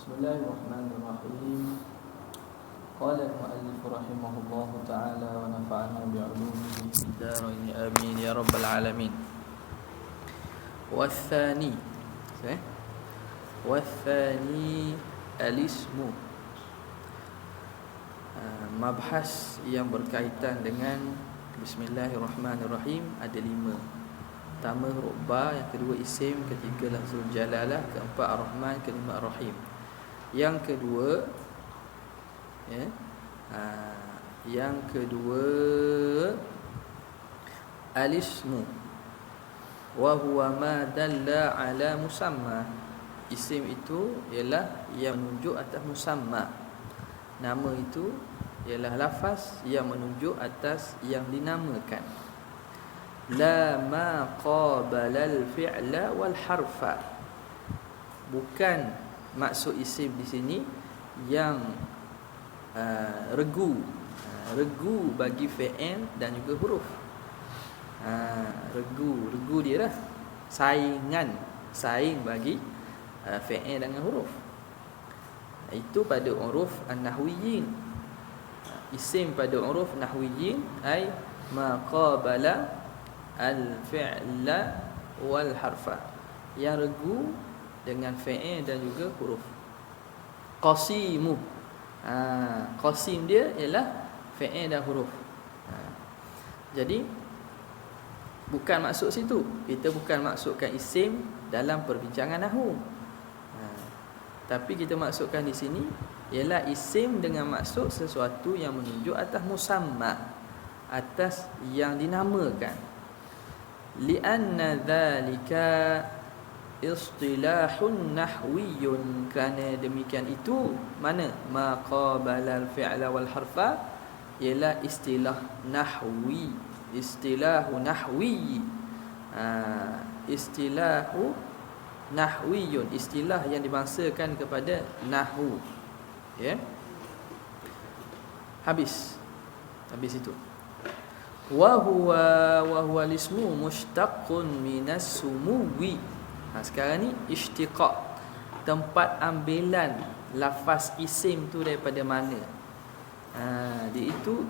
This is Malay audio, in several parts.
Bismillahirrahmanirrahim. Qala al-mu'allif rahimahullahu ta'ala wa nafa'ana bi'ulumihi fid dharain amin ya rabbal alamin. Wathani al-ismu. Mabhas yang berkaitan dengan Bismillahirrahmanirrahim ada 5. Pertama huruf ba, yang kedua isim, ketiga lafzul jalalah, keempat ar-Rahman, kelima ar-Rahim. Yang kedua al-ismu wa huwa ma dalla ala musamma. Isim itu ialah yang menunjuk atas musamma. Nama itu ialah lafaz yang menunjuk atas yang dinamakan. La ma qabala al-fi'la wal harfa. Bukan maksud isim di sini yang regu bagi fi'il dan juga huruf. Regu dia lah saing bagi fi'il dengan huruf. Itu pada uruf an-nahwiyin. Isim pada uruf nahwiyin ai ma qabala al-fi'la wal harfa, yang regu dengan fi'il dan juga huruf. Qasimu, qasim dia ialah fi'il dan huruf. Jadi bukan maksud situ. Kita bukan maksudkan isim dalam perbincangan nahwu. Tapi kita maksudkan di sini ialah isim dengan maksud sesuatu yang menunjuk atas musamma, atas yang dinamakan. Lianna dhalika istilahun nahwiyun, kerana demikian itu mana ma qabala al-fi'la wal harfa ialah istilahu nahwi, istilahu nahwiyun, istilah yang dibangsakan kepada nahwu. Ya, habis itu. Wa huwa al-ismu mushtaqqun minas sumuwi. Sekarang ni ishtiqaq, tempat ambilan lafaz isim tu daripada mana. Dia itu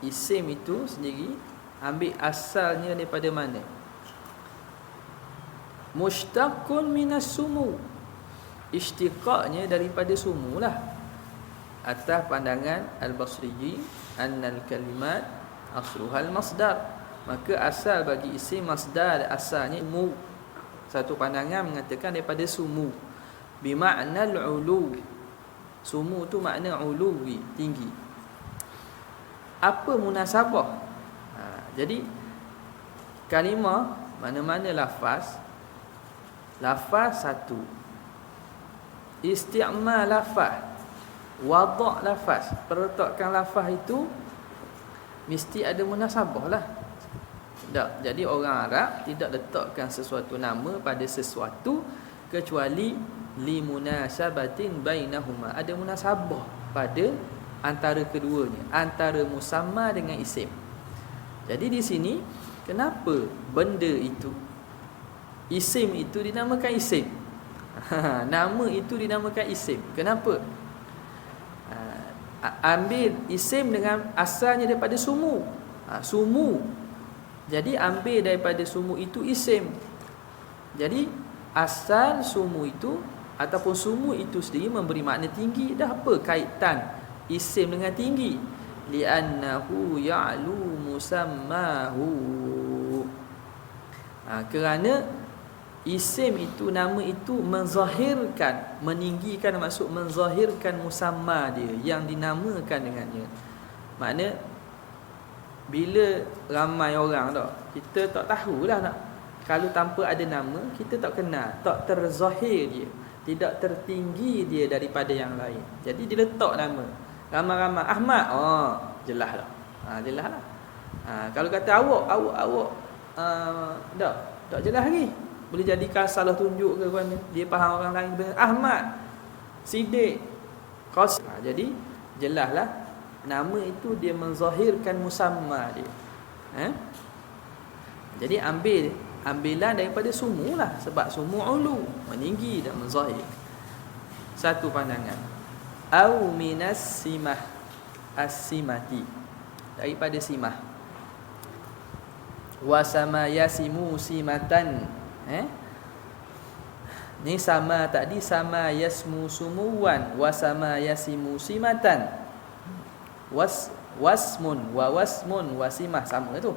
isim itu sendiri ambil asalnya daripada mana? Mushtaqqun minas sumu. Ishtiqaqnya daripada sumu lah. Atas pandangan al-Basriyi annal kalimat asluhal masdar. Maka asal bagi isim masdar asalnya mu. Satu pandangan mengatakan daripada sumu, bimakna al-ulu. Sumu tu makna uluwi, tinggi. Apa munasabah? Jadi kalimah mana-mana lafaz satu, isti'mal lafaz, wada' lafaz, perletakkan lafaz itu mesti ada munasabah lah. Tak. Jadi orang Arab tidak letakkan sesuatu nama pada sesuatu kecuali li munasabatin bainahuma. Ada munasabah pada antara keduanya, antara musamma dengan isim. Jadi di sini kenapa benda itu, isim itu dinamakan isim? Nama itu dinamakan isim. Kenapa? Ambil isim dengan asalnya daripada sumu. Sumu. Jadi ambil daripada sumu itu isim. Jadi asal sumu itu ataupun sumu itu sendiri memberi makna tinggi. Dah apa kaitan isim dengan tinggi? Li'annahu ya'lu musammahu. Kerana isim itu, nama itu menzahirkan, meninggikan, maksud menzahirkan musamma dia yang dinamakan dengannya. Makna bila ramai orang tak, kita tak tahulah nak Kalau tanpa ada nama, kita tak kenal, tak terzahir dia, tidak tertinggi dia daripada yang lain. Jadi dia letak nama. Ramai-ramai Ahmad, jelas lah. Jelas lah. Kalau kata awak tak jelas lagi. Boleh jadikan salah tunjuk ke mana. Dia faham orang lain benar. Ahmad, Siddiq, Qasim. Jadi jelaslah nama itu dia menzahirkan musamma dia. Jadi ambilan daripada sumulah, sebab sumu ulu, meninggi dan menzahir. Satu pandangan. Au minas simah, as-simati, daripada simah. Wa sama yasimu simatan. Ni sama tadi, sama yasmu sumuwan, wa sama yasimu simatan. Wasmun wa wasmun wa simah, sama itu.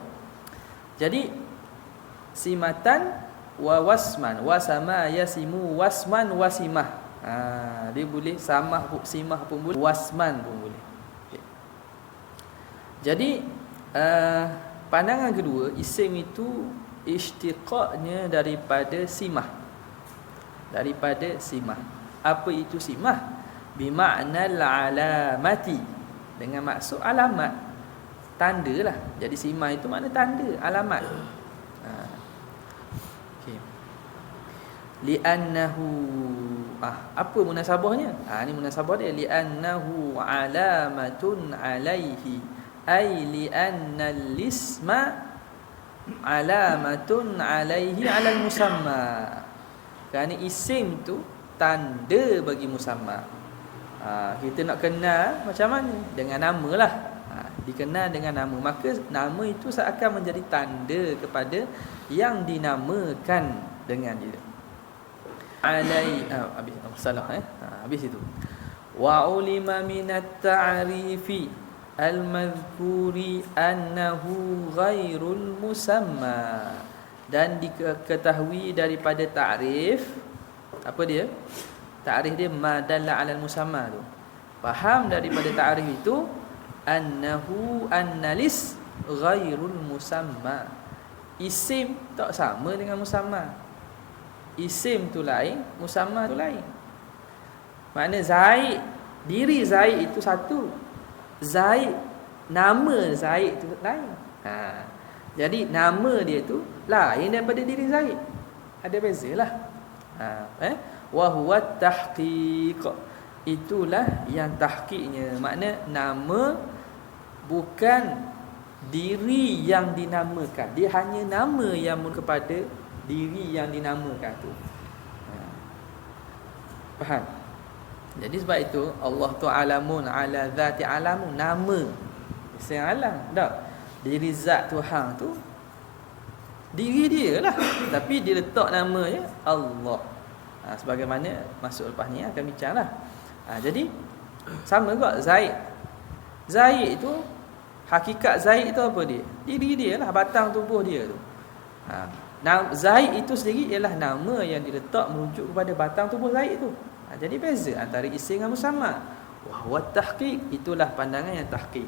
Jadi simatan wa wasman, wa sama yasimu wasman wa simah. Dia boleh samah, simah pun boleh, wasman pun boleh. Okay. Jadi pandangan kedua, isim itu istiqaqnya daripada simah. Daripada simah. Apa itu simah? Bima'nal alamati, dengan maksud alamat, tanda lah. Jadi simah itu makna tanda, alamat. Okay. Li'annahu, apa munasabahnya? Ni munasabah dia. Li'annahu alamatun alaihi, ay li'annal isma alamatun alaihi alal musamma. Kerana isim tu tanda bagi musamma. Kita nak kenal macam mana? Dengan nama lah. Dikenal dengan nama, maka nama itu seakan menjadi tanda kepada yang dinamakan dengan dia. Habis salah habis itu. Wa ulima minat ta'rifi al-madhkuri annahu ghairul musamma, dan diketahui daripada ta'rif. Apa dia? Ta'rif dia madalla 'alal musamma tu. Faham daripada ta'rif itu annahu annalis ghairul musamma. Isim tak sama dengan musamma. Isim tu lain, musamma tu lain. Makna Zaid, diri Zaid itu satu. Zaid, nama Zaid tu lain. Jadi nama dia tu lain daripada diri Zaid. Ada bezalah. Wa huwa tahqiq, itulah yang tahqiqnya. Makna nama bukan diri yang dinamakan. Dia hanya nama yang kepada diri yang dinamakan tu. Faham? Jadi sebab itu Allah tu alamun ala zati alamun, nama isim alam. Tak, diri zat Tuhan tu diri dia lah, tapi dia letak namanya Allah. Sebagaimana masuk lepas ni akan bincang lah. Jadi sama juga Zaid. Zaid itu, hakikat Zaid itu apa dia? Diri dia lah, batang tubuh dia tu. Zaid itu sendiri ialah nama yang diletak merujuk kepada batang tubuh Zaid tu. Jadi beza antara isim dengan musamma. Wa huwa tahqiq, itulah pandangan yang tahqiq.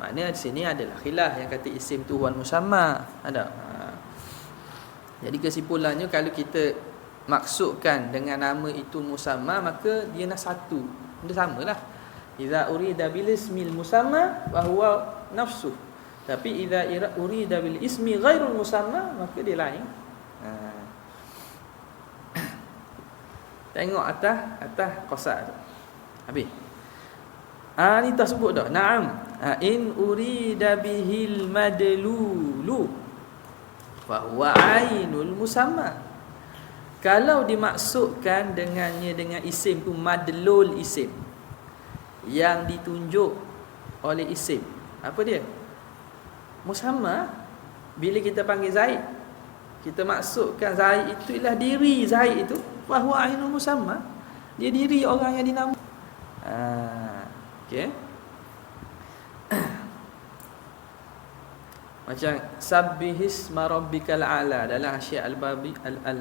Maknanya di sini adalah khilaf yang kata isim tu huwa musamma. Ada. Jadi kesimpulannya, kalau kita maksudkan dengan nama itu musamma, maka dia nak satu. Dia samalah. Idza urida bil ismil musamma wa huwa nafsuh. Tapi idza urida bil ismi ghairul musamma, maka dia lain. Tengok atas qasad tu. Habis. Ni tak sebut dah. Naam. In urida bihil madlulu fa huwa ainul musamma. Kalau dimaksudkan dengannya dengan isim tu madlul isim, yang ditunjuk oleh isim, apa dia? Musamma. Bila kita panggil Zaid, kita maksudkan Zaid itu ialah diri Zaid itu, fa huwa ainul musamma. Dia diri orang yang dinamakan. Okey. Macam sabbihisma rabbikal a'la, dalam Syiah al-Babi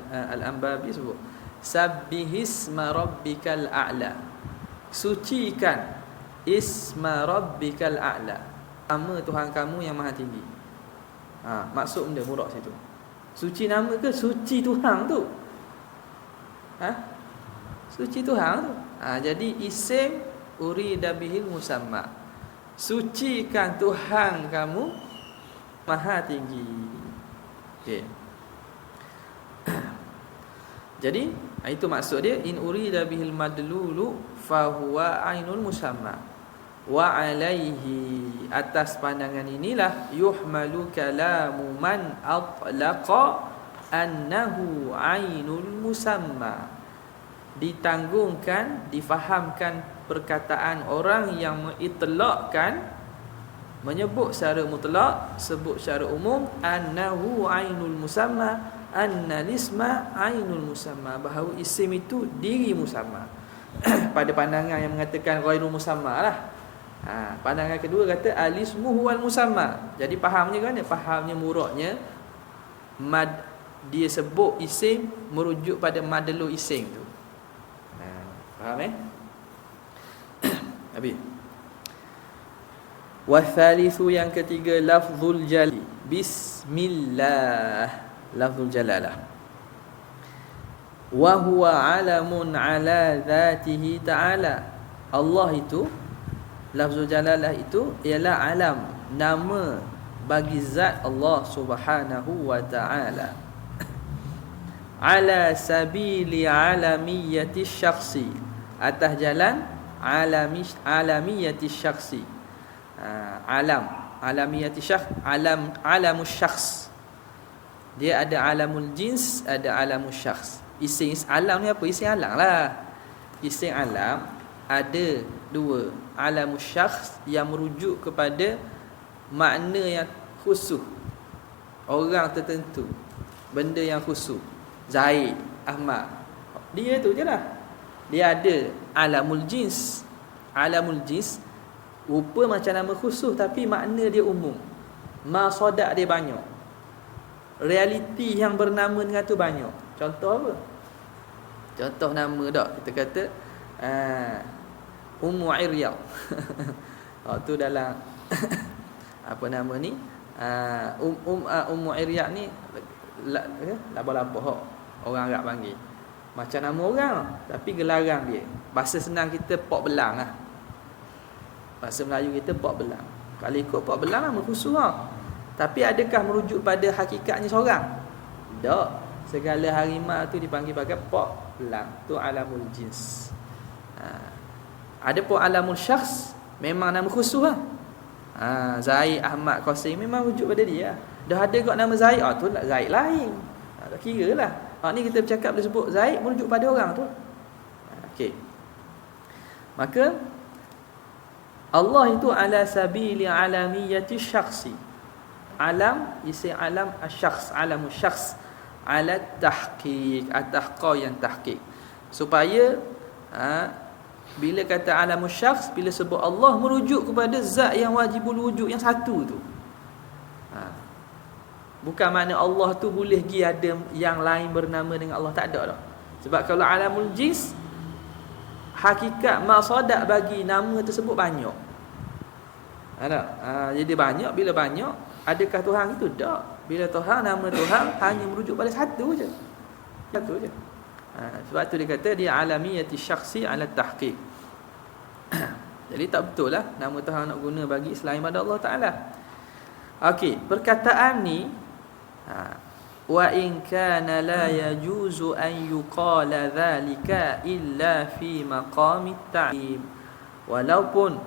al-Anbabi sebut sabbihisma rabbikal a'la, sucikan isma rabbikal a'la, nama Tuhan kamu yang maha tinggi. Maksud benda murah situ. Suci nama ke suci Tuhan tu? Suci Tuhan tu. Jadi isim urida bihil musamma. Sucikan Tuhan kamu maha tinggi. Okey. Jadi itu maksud dia, in urida bihil madlulu fahuwa ainul musamma. Wa alaihi, atas pandangan inilah yuhmalu kalamu man atlaqa annahu ainul musamma. Ditanggungkan, difahamkan perkataan orang yang mengitlaqkan, menyebut secara mutlak, sebut secara umum, annahu ainul musamma, anna lisma ainul musamma, bahawa isim itu diri musamma. Pada pandangan yang mengatakan ghairul musamma lah. Pandangan kedua kata alismu huwal musamma. Jadi fahamnya kan, fahamnya muradnya dia sebut isim merujuk pada madlu isim tu. Faham Habis. Wathalithu, yang ketiga, lafzul jalali. Bismillah, lafzul jalalah. Wa huwa alamun ala dhatihi ta'ala. Allah itu, lafzul jalalah itu ialah alam, nama bagi zat Allah Subhanahu wa ta'ala. Ala sabili alamiyati syakhsi, atas jalan alamiyati syakhsi. Alamiyati syakhs, alamus syakhs. Dia ada alamul jins, ada alamus syakhs. Isim alam ni apa? Isim alam lah. Isim alam ada dua. Alamus syakhs yang merujuk kepada makna yang khusus, orang tertentu, benda yang khusus. Zaid, Ahmad, dia tu je lah. Dia ada alamul jins. Alamul jins rupa macam nama khusus, tapi makna dia umum. Masadak dia banyak. Realiti yang bernama dengan tu banyak. Contoh apa? Contoh nama dak. Kita kata Ummu Iryad. Tu dalam apa nama ni? Ummu Iryad ni laba-laba orang Arab panggil. Macam nama orang, tapi gelaran dia. Bahasa senang kita Pok Belang lah. Bahasa Melayu kita Pok Belang. Kalau ikut Pok Belang nama khusus lah. Tapi adakah merujuk pada hakikatnya seorang? Tak. Segala harimau tu dipanggil pakai Pok Belang. Tu alamul jins. Ada pun alamul syakhs, memang nama khusus lah. Zaid, Ahmad, Qasim, memang rujuk pada dia. Dah ada kat nama Zaid, tu Zaid lain. Tak kira lah. Ni kita bercakap, dia sebut Zaid merujuk pada orang tu. Okey. Maka Allah itu ala sabili alamiyati syakhsi. Alam, isi alam asyakhs, alamus syakhs, ala tahqiq, at-tahqa yang tahqiq. Supaya bila kata alamus syakhs, bila sebut Allah merujuk kepada zat yang wajibul wujud, yang satu tu. Bukan makna Allah tu boleh pergi ada yang lain bernama dengan Allah, tak ada dah. Sebab kalau alamul jins, hakikat masadak bagi nama tersebut banyak. Ada. Jadi banyak, bila banyak, adakah Tuhan itu? Tak. Bila Tuhan, nama Tuhan hanya merujuk pada satu je. Satu je. Sebab tu dia kata dia alamiyati syakhsi ala tahqiq. Jadi tak betul lah nama Tuhan nak guna bagi selain pada Allah Ta'ala. Okey, perkataan ni wa in kana la yajuzu an yuqala dhalika illa fi maqamit ta'lim. Walaupun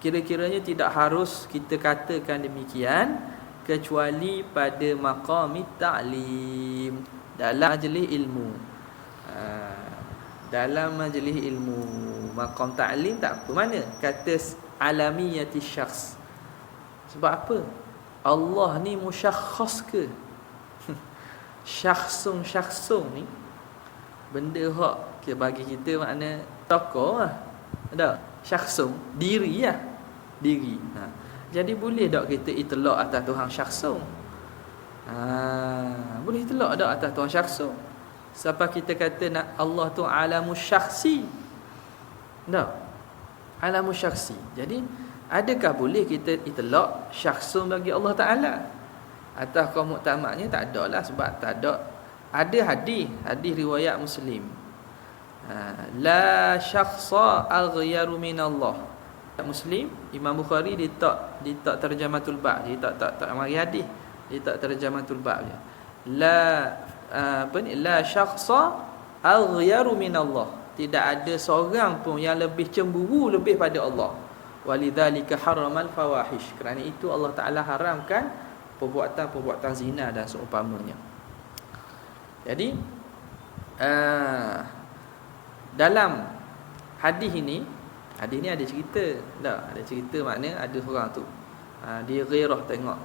kira-kiranya tidak harus kita katakan demikian kecuali pada maqamit ta'lim, dalam majlis ilmu. Dalam majlis ilmu, maqam ta'lim tak apa. Mana kata alamiyati syakhs? Sebab apa? Allah ni musyakhas ke? Syakhsung ni benda hak bagi kita makna tokoh lah. Ada syakhsung, diri lah. Diri. Jadi boleh tak kita itlaq atas Tuhan syakhsung? Boleh itlaq tak atas Tuhan syakhsung? Siapa kita kata nak Allah tu alamus syakhsi? Tak. Alamus syakhsi. Jadi adakah boleh kita itlaq syakhsung bagi Allah Ta'ala? Atas kaum muktamadnya tak ada lah, sebab tak ada. Ada hadis riwayat Muslim. La syakhsa aghyaru minallah. Muslim, Imam Bukhari dia tak terjematul bab, dia tak mari hadis, dia tak terjematul bab je. La syakhsa aghyaru minallah. Tidak ada seorang pun yang lebih cemburu lebih pada Allah. Walidzalika haramal fawahish. Kerana itu Allah Taala haramkan perbuatan zina dan seumpamanya. Jadi dalam hadis ni ada cerita. Ada cerita, makna ada seorang tu dia ghairah, tengok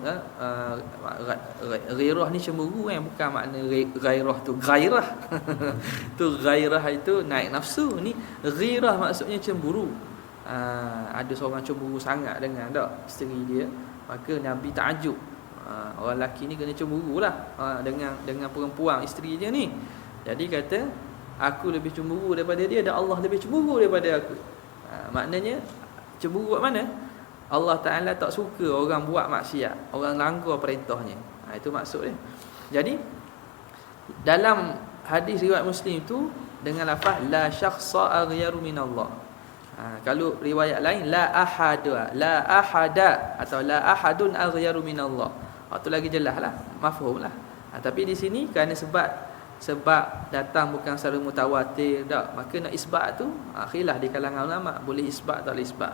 ghairah ni cemburu kan, bukan makna ghairah tu gairah. Tu gairah itu naik nafsu, ni ghairah maksudnya cemburu. Ada seorang cemburu sangat dengan isteri dia, maka Nabi takjub. Orang lelaki ni kena cemburu lah dengan perempuan isteri dia ni. Jadi kata, aku lebih cemburu daripada dia, dan Allah lebih cemburu daripada aku. Maknanya cemburu kat mana? Allah Ta'ala tak suka orang buat maksiat, orang langgar perintahnya. Itu maksud dia. Jadi dalam hadis riwayat Muslim tu dengan lafaz la syakhsa aghyaru minallah. Kalau riwayat lain la ahada atau la ahadun aghyaru minallah. Itu lagi jelas lah, mafhum lah. Tapi di sini kerana sebab datang bukan secara mutawatir tak, maka nak isbat tu khilaf di kalangan ulama, boleh isbat tak boleh isbat.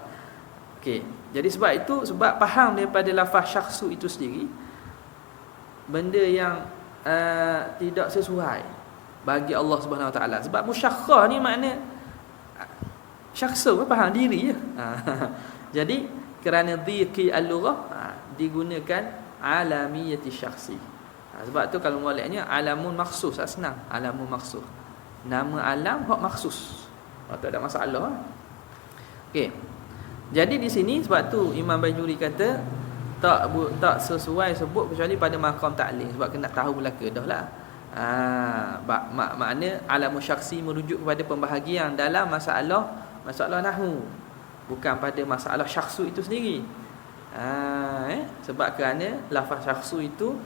Okey, jadi sebab itu, sebab faham daripada lafaz syakhsu itu sendiri benda yang tidak sesuai bagi Allah Subhanahu Wa Taala. Sebab musyakhah ni makna syakhsu faham diri je. Jadi kerana dhiqi al-lughah digunakan alamiyati syakhsi. Sebab tu kalau moleknya alamun maksus, senang. Alamun maksus, nama alam hak maksus, tak ada masalah. Okey. Jadi di sini sebab tu Imam Bajuri kata tak sesuai sebut kecuali pada maqam ta'lim, sebab kena tahu belaka dah lah. Makna alamun syakhsi merujuk kepada pembahagian dalam masalah nahwu, bukan pada masalah syakhsu itu sendiri. Sebab kerana lafaz syakhsu itu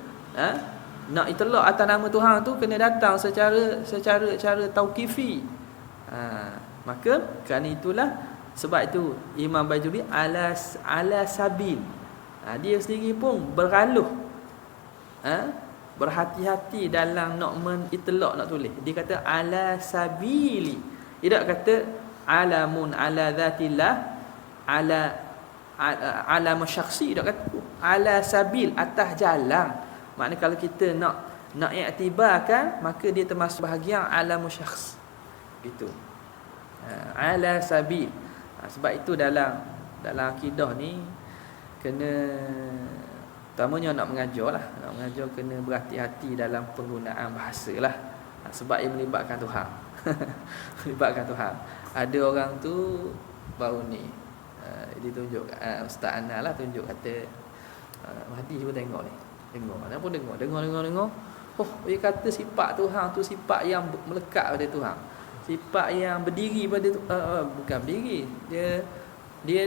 nak itlaq atas nama Tuhan tu kena datang secara tauqifi. Maka kerana itulah, sebab itu Imam Bajuri ala sabil, dia sendiri pun beraluh, berhati-hati dalam nak menitlaq, nak tulis. Dia kata ala sabili, tidak kata alamun ala zatillah, ala masyakhsi, tak kata ala sabil, atas jalan. Maknanya kalau kita nak iktibarkan, maka dia termasuk bahagian alamu syakhs gitu. Ala sabil. Sebab itu dalam akidah ni kena, utamanya nak mengajar kena berhati-hati dalam penggunaan bahasa lah. Sebab ia melibatkan Tuhan. Melibatkan Tuhan. Ada orang tu baru ni dia tunjuk, Ustaz Ana lah tunjuk, kata Mahdi cuba tengok ni. Mana pun dengar. Oh, dia kata sifat Tuhan tu sifat yang melekat pada Tuhan. Sifat yang berdiri pada bukan berdiri. Dia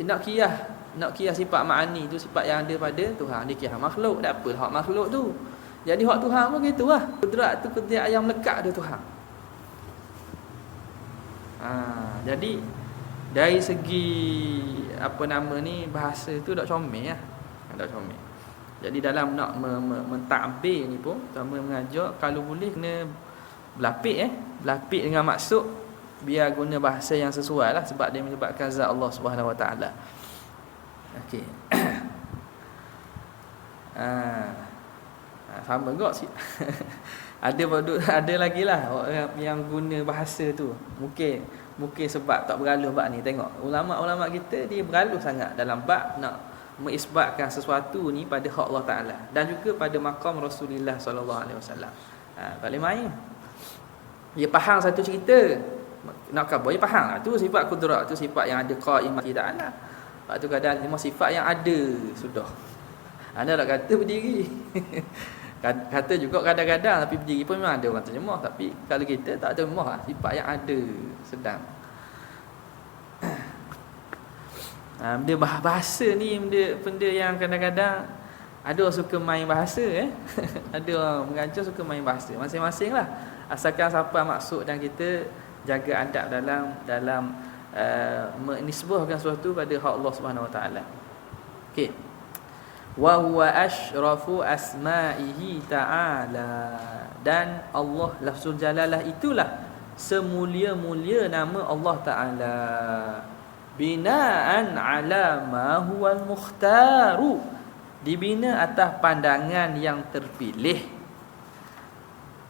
nak kiyah sifat ma'ani tu sifat yang ada pada Tuhan. Dia kiyah makhluk, tak apa hak makhluk tu. Jadi hak Tuhan pun gitulah. Kudrat tu kudrat yang melekat pada Tuhan. Jadi dari segi bahasa tu tak comel lah. Tak comel. Jadi dalam nak mentakbir ni pun, sama mengajar, kalau boleh kena berlapik dengan maksud biar guna bahasa yang sesuai lah, sebab dia melibatkan zat Allah Subhanahu Wa Taala. Okey. Sama juga sih. Ada lagi lah orang yang guna bahasa tu. Mungkin sebab tak beraluh bab ni. Tengok ulama-ulama kita, dia beraluh sangat dalam bab nak mengisbatkan sesuatu ni pada hak Allah Taala dan juga pada maqam Rasulullah sallallahu alaihi wasallam. Tak boleh main. Dia faham satu cerita, nak khabar dia faham. Tu sifat kudrat, tu sifat yang ada qaimati ta'ala. Lepas tu kadang memang sifat yang ada sudah. Anda nak kata berdiri. Kata juga kadang-kadang, tapi berdiri pun memang ada orang terjemah. Tapi kalau kita tak terjemah, sifat yang ada sedang. Dia bahasa ni benda yang kadang-kadang Ada orang suka main bahasa ada orang mengajar suka main bahasa. Masing-masing lah. Asalkan siapa maksud dan kita jaga adab dalam menisbahkan sesuatu pada hak Allah Subhanahu Wa Taala. Okey. Wa huwa asyrafu asma'ihi ta'ala. Dan Allah lafzul jalalah itulah semulia-mulia nama Allah Taala. Binaan ala ma huwal mukhtaru, dibina atas pandangan yang terpilih.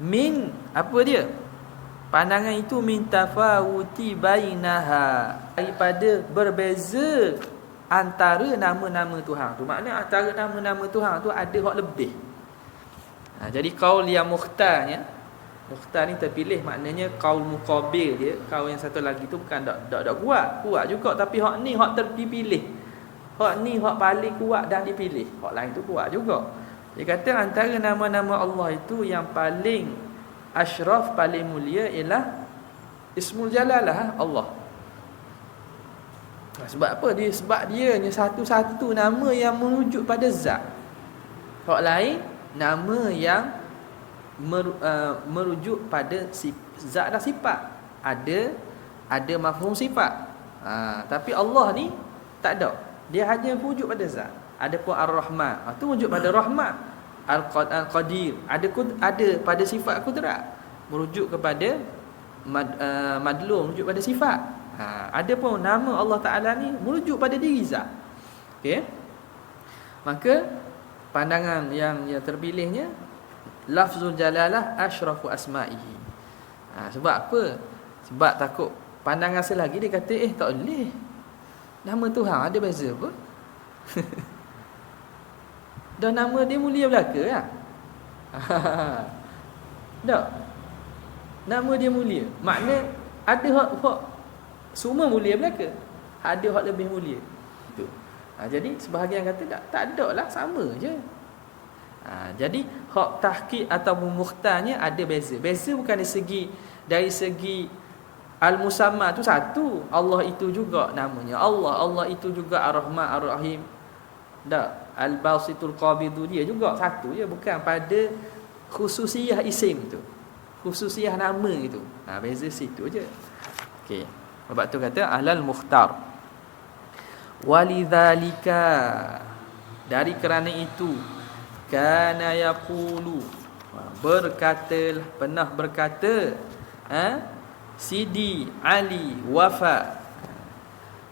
Min apa dia? Pandangan itu min tafawuti bainaha, daripada berbeza antara nama-nama Tuhan tu. Maknanya antara nama-nama Tuhan tu ada hak lebih. Jadi qaul yang mukhtarnya, mukhtar ni terpilih, maknanya qaul muqabil dia, qaul yang satu lagi tu bukan dak kuat juga, tapi hak ni hak terpilih. Hak ni hak paling kuat dan dipilih. Hak lain tu kuat juga. Dia kata antara nama-nama Allah itu yang paling asyraf, paling mulia ialah Ismul Jalalah Allah. Sebab apa? Sebab dia ni satu-satu nama yang merujuk pada zat. Hak lain nama yang merujuk pada zat dan sifat. Ada mafhum sifat. Tapi Allah ni tak ada. Dia hanya merujuk pada zat. Adapun Ar-Rahman, itu merujuk pada rahmat. Al-Qadir, ada pada sifat kudrat, merujuk kepada madlum, merujuk pada sifat. Adapun nama Allah Taala ni merujuk pada diri zat. Okey. Maka pandangan yang terpilihnya lafzul jalalah asyrafu asma'ihi. Sebab apa? Sebab takut pandangan selagi dia kata tak boleh. Nama Tuhan ada beza apa? Dan nama dia mulia belaka lah. Tak. Nama dia mulia. Makna ada hak semua mulia belaka. Ada hak lebih mulia. Itu. Jadi sebahagian kata tak ada lah, sama je. Jadi hak tahqiq ataupun mukhtarnya ada beza. Beza bukan dari segi al-musamma tu satu. Allah itu juga namanya Allah. Allah itu juga Ar-Rahman Ar-Rahim. Tak. Al-Basitul Qabidu dia juga satu je, bukan pada khususiyah isim tu, khususiyah nama itu. Beza situ je. Okey. Sebab tu kata ahlal mukhtar. Walidzalika, dari kerana itu, kana yaqulu, pernah berkata Sidi Ali Wafa.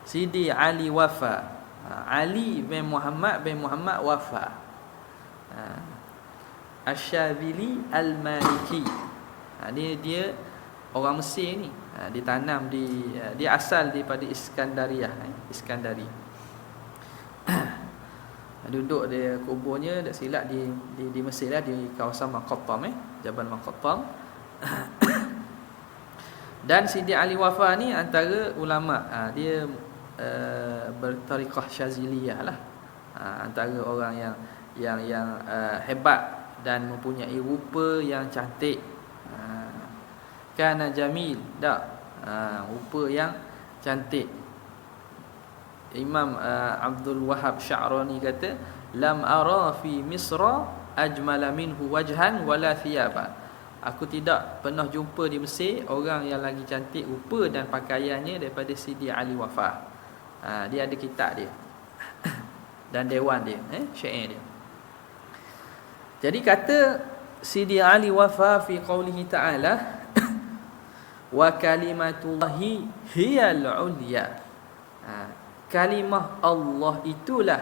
Sidi Ali Wafa, Ali bin Muhammad Wafa, Asy-Syadzili Al-Maliki. Dia orang Mesir ni. Ditanam dia asal daripada Iskandariah, Iskandari. Duduk dia kuburnya tak silap di Mesir lah, di kawasan Maqattam, Jabal Maqattam. Dan Sidi Ali Wafa ni antara ulama, dia bertariqah Syaziliyah lah, antara orang yang hebat dan mempunyai rupa yang cantik. Kana jamil, tak, rupa yang cantik. Imam Abdul Wahab Sya'rani kata, lam ara fi Misra ajmala minhu wajhan wala thiyaba. Aku tidak pernah jumpa di Mesir orang yang lagi cantik rupa dan pakaiannya daripada Sidi Ali Wafa. Dia ada kitab dia dan dewan dia, syair dia. Jadi kata Sidi Ali Wafa fi qaulihi ta'ala, wa kalimatullahi hiyal ulya. Kalimah Allah itulah,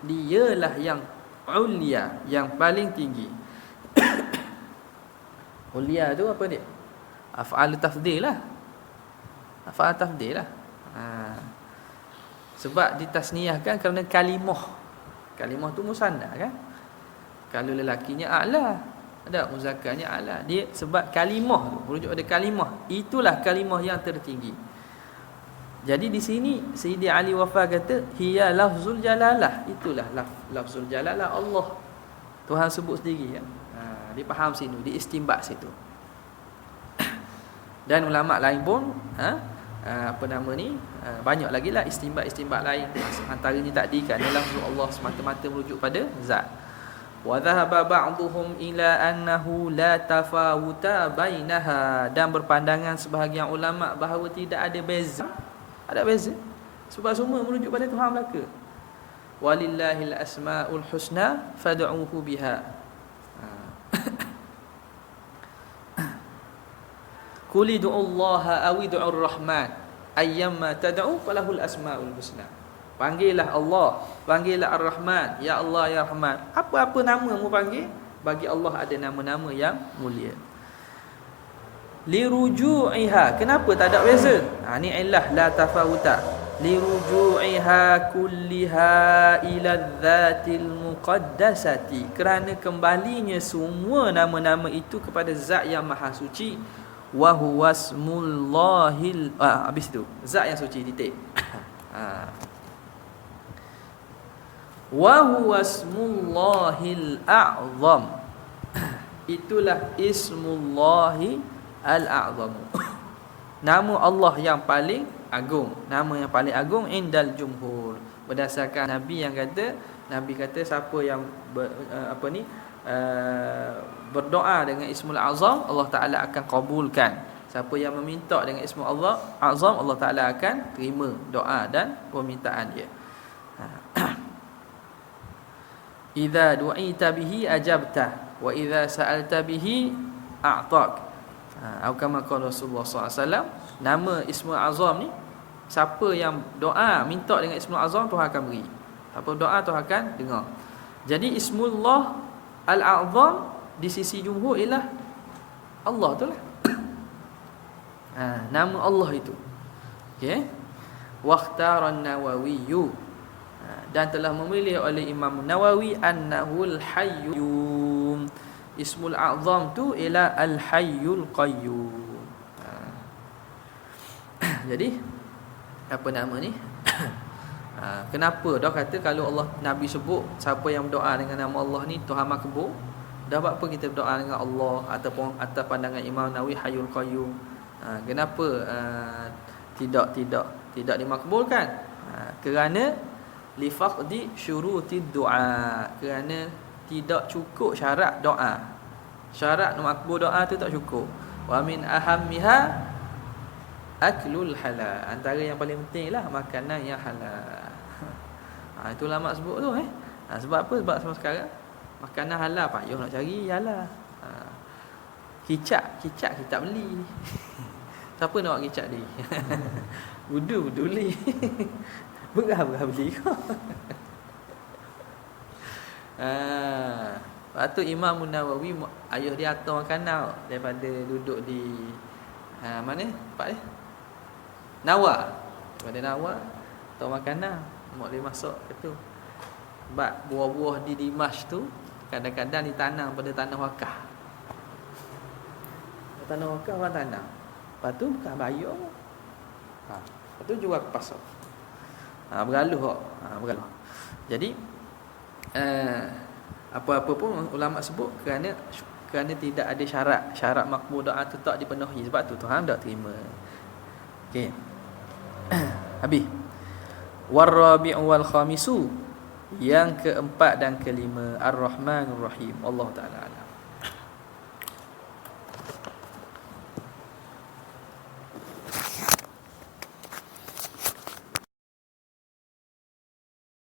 dialah yang ulya, yang paling tinggi. Ulya tu apa dia? Af'al tafdhil lah. Af'al tafdhil lah. Sebab ditasniahkan kerana kalimah. Kalimah tu musanna kan? Kalau lelakinya a'la, ada muzakkarnya a'la. Dia sebab kalimah tu merujuk pada kalimah. Itulah kalimah yang tertinggi. Jadi di sini Sayyidi Ali Wafa kata hiya lafzul jalalah. Itulah lafzul jalalah Allah. Tuhan sebut sendiri kan. Dia faham sini, dia istinbat situ. Dan ulama lain pun apa nama ni, banyak lagi lah istinbat lain. Antaranya tadi kan lafzul Allah semata-mata merujuk pada zat. Wa dhahaba ba'dhum ila annahu la tafawuta bainaha, dan berpandangan sebahagian ulama bahawa tidak ada beza. Ada beza sebab semua merujuk pada Tuhan belaka. Walillahil asmaul husna fad'uhu biha. Qul ud'ullaha aw ud'ur rahman ayyamma tad'u falahul asmaul husna. Panggillah Allah, panggillah Ar-Rahman, ya Allah ya Rahman. Apa-apa nama mu panggil, bagi Allah ada nama-nama yang mulia. Liruju'iha, kenapa tak ada beza? Ni illah la tafawuta. Liruju'iha kulliha ila dzatil muqaddasati, kerana kembalinya semua nama-nama itu kepada zat yang maha suci. Wa huwa ismullahil, habis tu zat yang suci, titik. Wa huwa ismullahil a'zam, itulah ismullahi al-a'zam, nama Allah yang paling agung, nama yang paling agung indal jumhur, berdasarkan Nabi yang kata, Nabi kata siapa yang berdoa dengan ismul azam, Allah Taala akan kabulkan. Siapa yang meminta dengan ismul Allah azam, Allah Taala akan terima doa dan permintaan dia. Idza du'ita bihi ajabta wa idza sa'alta bihi a'tak. Atau kama qala Rasulullah SAW, nama Ismul Azam ni, siapa yang doa minta dengan Ismul Azam, Tuhan akan beri. Siapa doa, Tuhan akan dengar. Jadi Ismullah Al-A'zam di sisi jumhur ialah Allah tu lah. Nama Allah itu. Okey. Waqtaran Nawawiyyu, dan telah memilih oleh Imam Nawawi annahul hayyum, Ismul A'zam tu ialah Al-Hayyul Qayyum. Jadi apa nama ni? Kenapa dah kata kalau Allah, Nabi sebut siapa yang berdoa dengan nama Allah ni Tuhan makbul, dah buat apa kita berdoa dengan Allah ataupun atas pandangan Imam Nawawi Hayyul Qayyum? Kenapa tidak dimakbulkan? Kerana lifaqdi syurutid du'a, kerana tidak cukup syarat doa. Syarat makbul doa tu tak cukup. Wa min ahammiha aklul halal, antara yang paling penting lah makanan yang halal. Itu ulama sebut tu sebab apa? Sebab sama sekarang makanan halal payah nak cari, yalah. Kicap kita beli. Siapa nak buat kicap ni? Budu beli. Berah beli kau. Lepas tu Imam Nawawi, ayah dia hantar makanan daripada duduk di mana tempat dia? Nawa. Daripada Nawa hantar makanan, mak dia masak tu. Sebab buah-buah di Dimash tu kadang-kadang ditanam pada tanah wakaf. Tanah wakaf orang tanam. Lepas tu bukan bayar. Lepas tu jual ke pasar. Bergaluh. Jadi apa-apa pun ulama sebut kerana tidak ada syarat makbul doa tu tak dipenuhi, sebab tu Tuhan tak terima. Okey. Habis. Warabi'u wal khamisu, yang keempat dan kelima, Ar-Rahmanur Rahim. Allah Taala.